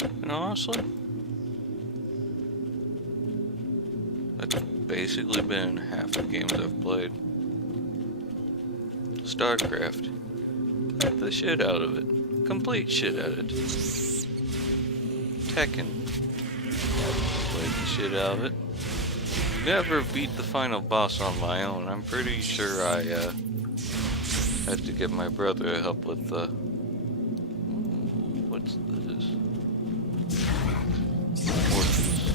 And honestly, that's basically been half the games I've played. StarCraft. Played the shit out of it. Complete shit out of it. Tekken. Played the shit out of it. Never beat the final boss on my own. I'm pretty sure I had to get my brother to help with the... What's this? Horses.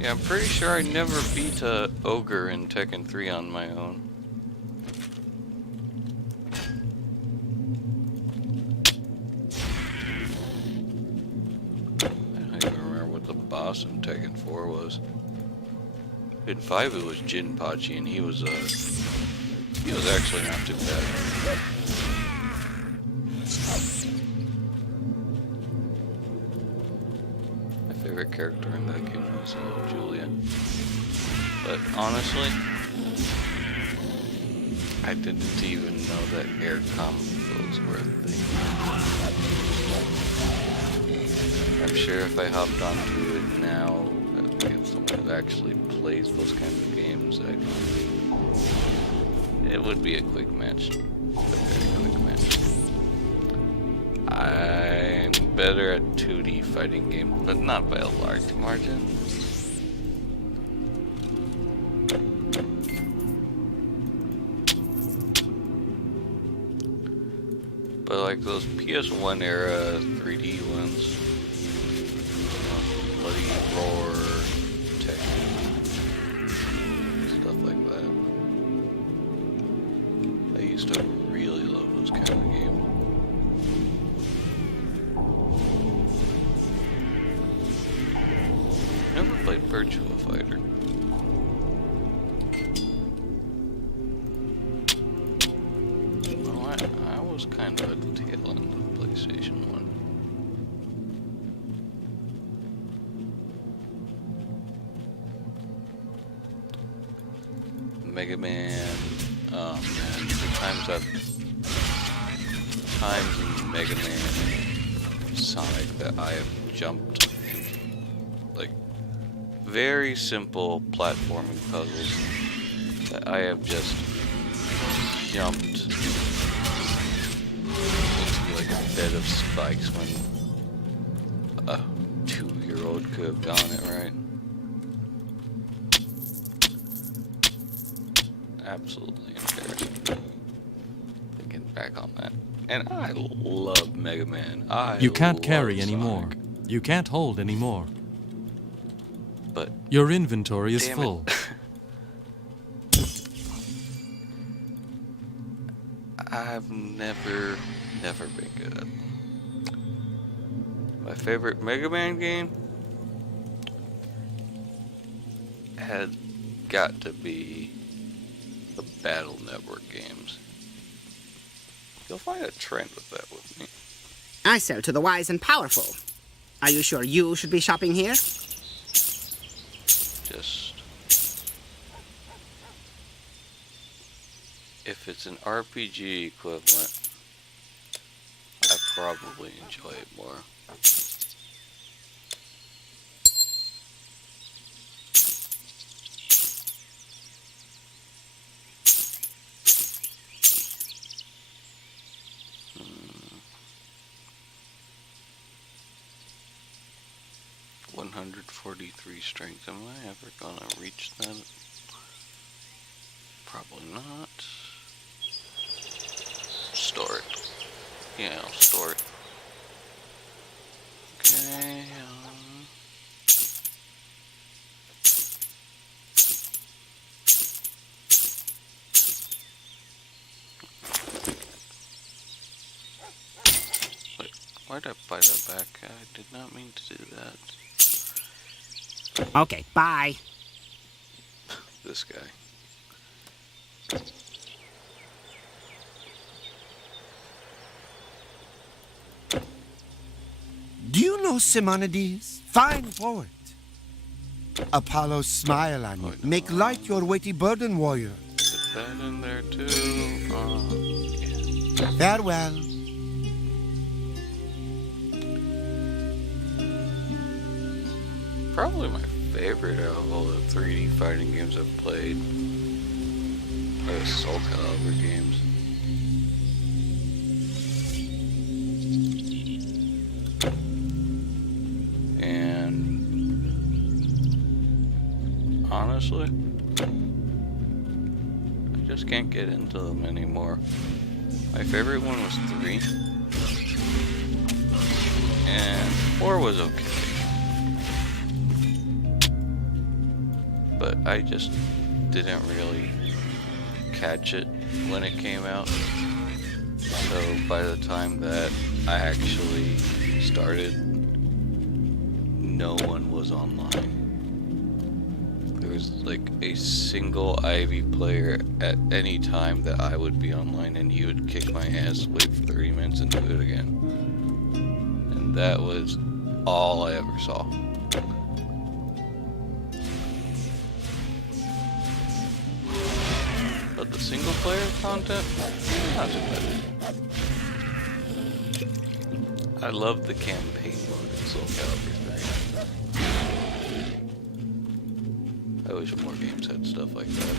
Yeah, I'm pretty sure I never beat a ogre in Tekken 3 on my own. I don't even remember what the boss in Tekken 4 was. In 5 it was Jinpachi, and he was actually not too bad. My favorite character in that game was Julia. But honestly, I didn't even know that air combos were a thing. I'm sure if I hopped onto it now, if someone who actually plays those kind of games, it would be a quick match. A very quick match. I'm better at 2D fighting games, but not by a large margin. But like those PS1 era 3D ones, Bloody Roar, Tekken, stuff like that. I used to really love those kind of games. Never played Virtua Fighter. Well, I was kind of at the tail end of PlayStation 1. Mega Man, oh man, the times in Mega Man and Sonic that I have jumped like very simple platforming puzzles that I have just jumped into like a bed of spikes when a 2-year-old could have done it right. Absolutely embarrassing. Thinking back on that. And I love Mega Man. You can't carry love anymore. Sonic. You can't hold anymore. But Your inventory is damn full. I've never been good at it. My favorite Mega Man game had got to be the Battle Network games. You'll find a trend with that with me. I sell to the wise and powerful. Are you sure you should be shopping here? Just if it's an RPG equivalent, I probably enjoy it more. Hmm. 143 strength. Am I ever gonna reach that? Probably not. Store it. Yeah, I'll store it. Okay. Wait, why'd I buy that back? I did not mean to do that. Okay, bye. This guy. Do you know Simonides? Fine poet. Apollo smile on you. Make light your weighty burden, warrior. Put that in there too. Yeah. Farewell. probably my favorite out of all the 3D fighting games I've played are the Soul Calibur games. And honestly, I just can't get into them anymore. My favorite one was 3. And 4 was okay. But I just didn't really catch it when it came out. So by the time that I actually started, no one was online. There was like a single Ivy player at any time that I would be online, and he would kick my ass, wait for 30 minutes, and do it again. And that was all I ever saw. But the single player content, not too bad. I love the campaign mode in Soul Calibur 3. I wish more games had stuff like that.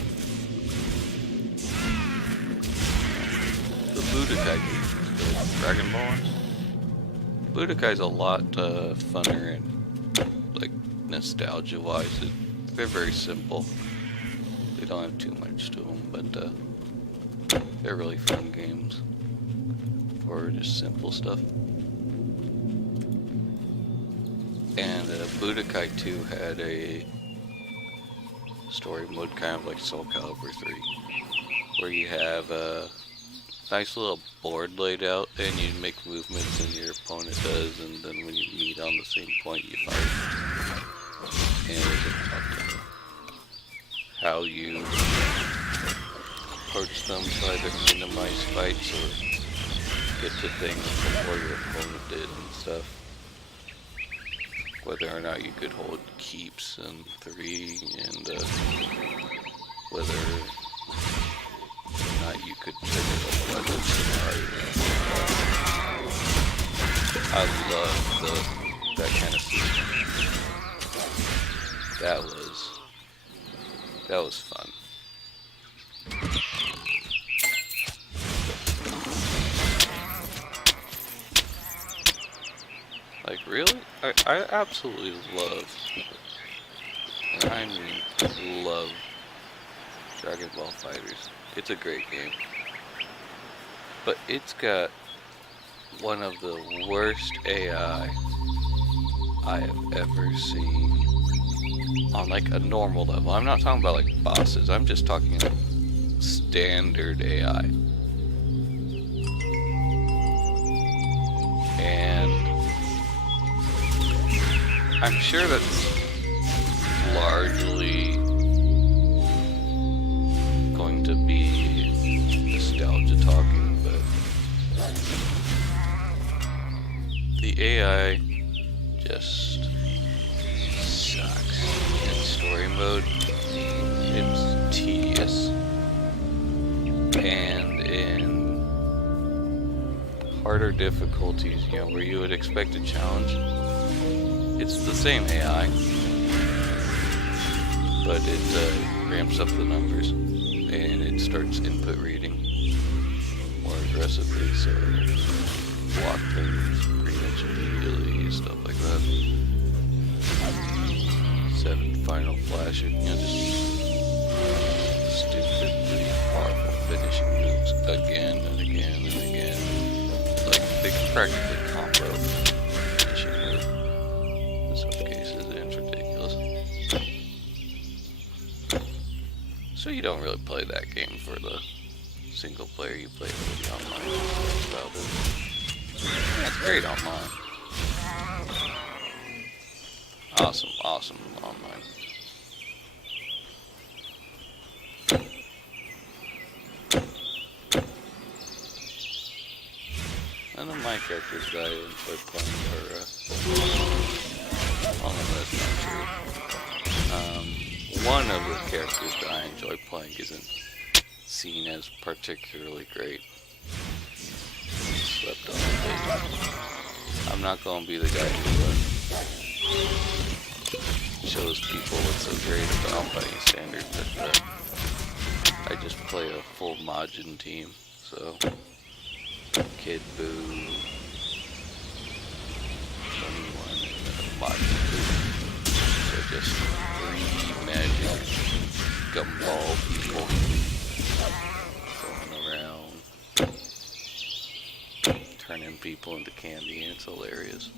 The Budokai games, the Dragon Ball ones. Budokai's a lot funner and like nostalgia-wise. They're very simple. They don't have too much to them, but they're really fun games for just simple stuff. And Budokai 2 had a story mode kind of like Soul Calibur 3, where you have a nice little board laid out and you make movements and your opponent does, and then when you meet on the same point you fight. And it's about how you approach them to either minimize fights or get to things before your opponent did and stuff. Whether or not you could hold keeps in 3, and whether or not you could trigger the weapons scenario. I love that kind of system. That was fun. Like, really? I absolutely love, and I mean love, Dragon Ball FighterZ. It's a great game. But it's got one of the worst AI I have ever seen on like a normal level. I'm not talking about like bosses, I'm just talking like standard AI. And I'm sure that's largely going to be nostalgia talking, but the AI just sucks. In story mode, it's tedious. And in harder difficulties, you know, where you would expect a challenge, it's the same AI, but it ramps up the numbers and it starts input reading more aggressively, so block things pretty much immediately, stuff like that. 7 final flash, you know, just stupidly powerful finishing moves again and again and again. Like, they can practically combo finishing move in some cases, and it's ridiculous. So you don't really play that game for the single player, you play it for the online. That's about it. That's great online. Awesome online. None of my characters that I enjoy playing are, well, no, that's not true. One of the characters that I enjoy playing isn't seen as particularly great. Slept on the page. I'm not gonna be the guy who shows people what's so great about fighting standard, but I just play a full Majin team, so Kid Buu, 21, and Majin Buu. So just 3D magic gumball people going around, turning people into candy, and it's hilarious.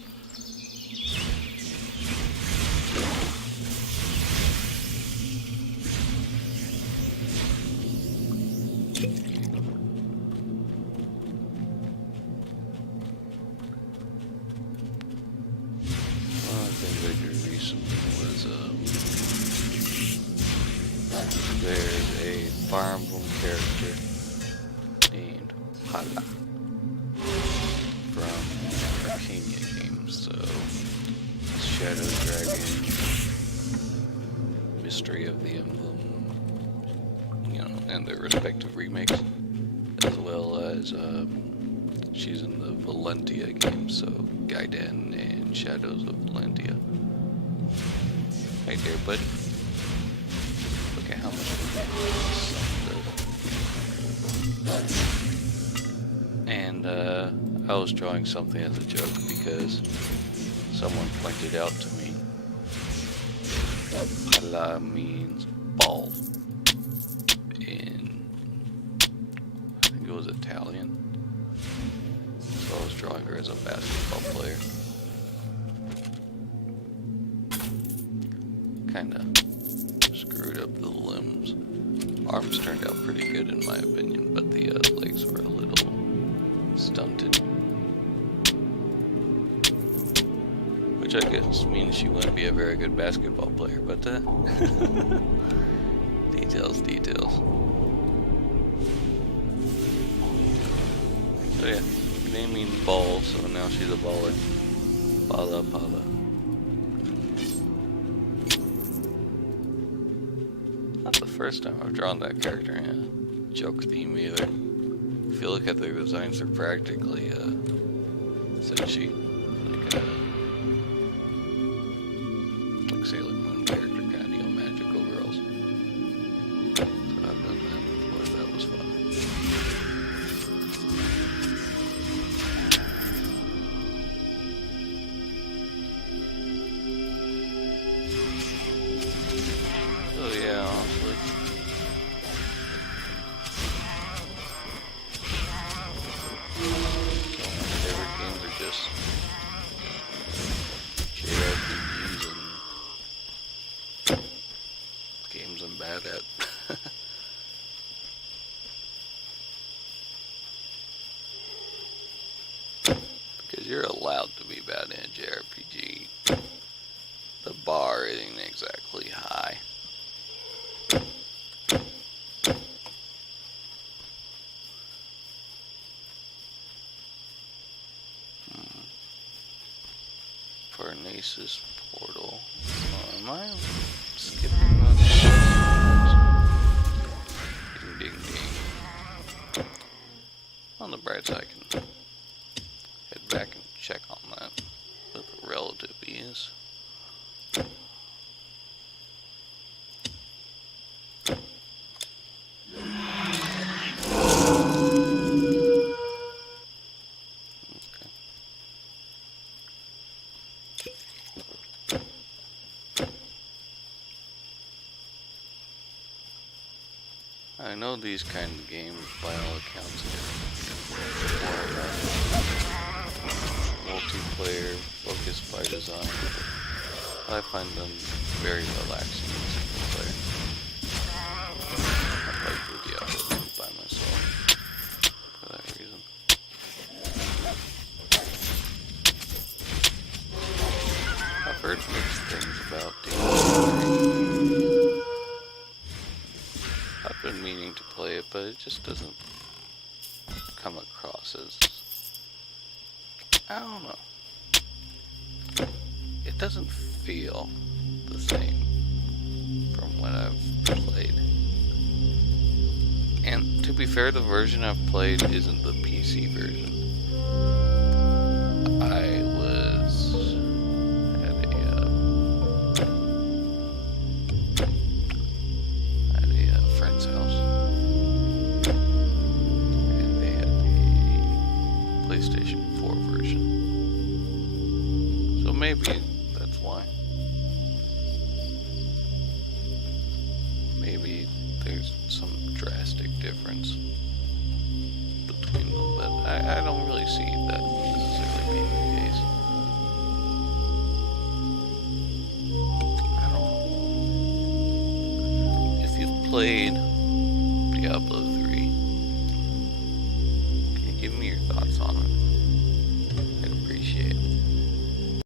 There's a Fire Emblem character named Hala from Arcania games, so Shadow Dragon, Mystery of the Emblem, you know, and their respective remakes, as well as she's in the Valentia games, so Gaiden and Shadows of Valentia. Hey there, buddy. Look at how much and I was drawing something as a joke because someone pointed out to me Hala means ball in, I think it was Italian, so I was drawing her as a basketball player. Kinda screwed up the limbs. Arms turned out pretty good in my opinion, but the legs were a little stunted. Which I guess means she wouldn't be a very good basketball player, but details. So yeah, name means ball, so now she's a baller. Pala. Not the first time I've drawn that character in a joke theme either. If you look at the designs, they're practically Senshi, like Sailor Moon character, kind of Neo Magical Girls. So I've done that before, that was fun. Oh yeah, honestly. My favorite games are just JRPGs and games I'm bad at. Because you're allowed to be bad in a JRPG. The bar isn't exactly high. Parnassus Portal. Am I skipping one? Ding. On the bright side, I can head back and check on that. What the relative is. I know these kind of games, by all accounts, are multiplayer, focused by design. I find them very relaxing in single player. I play through Diablo 2 by myself for that reason. I've heard mixed things about Diablo 3. I've been meaning to play it, but it just doesn't come across as, I don't know. It doesn't feel the same from what I've played. And to be fair, the version I've played isn't the PC version. I was at a PlayStation 4 version. So maybe that's why. Maybe there's some drastic difference between them, but I don't really see that necessarily being the case. I don't know. If you've played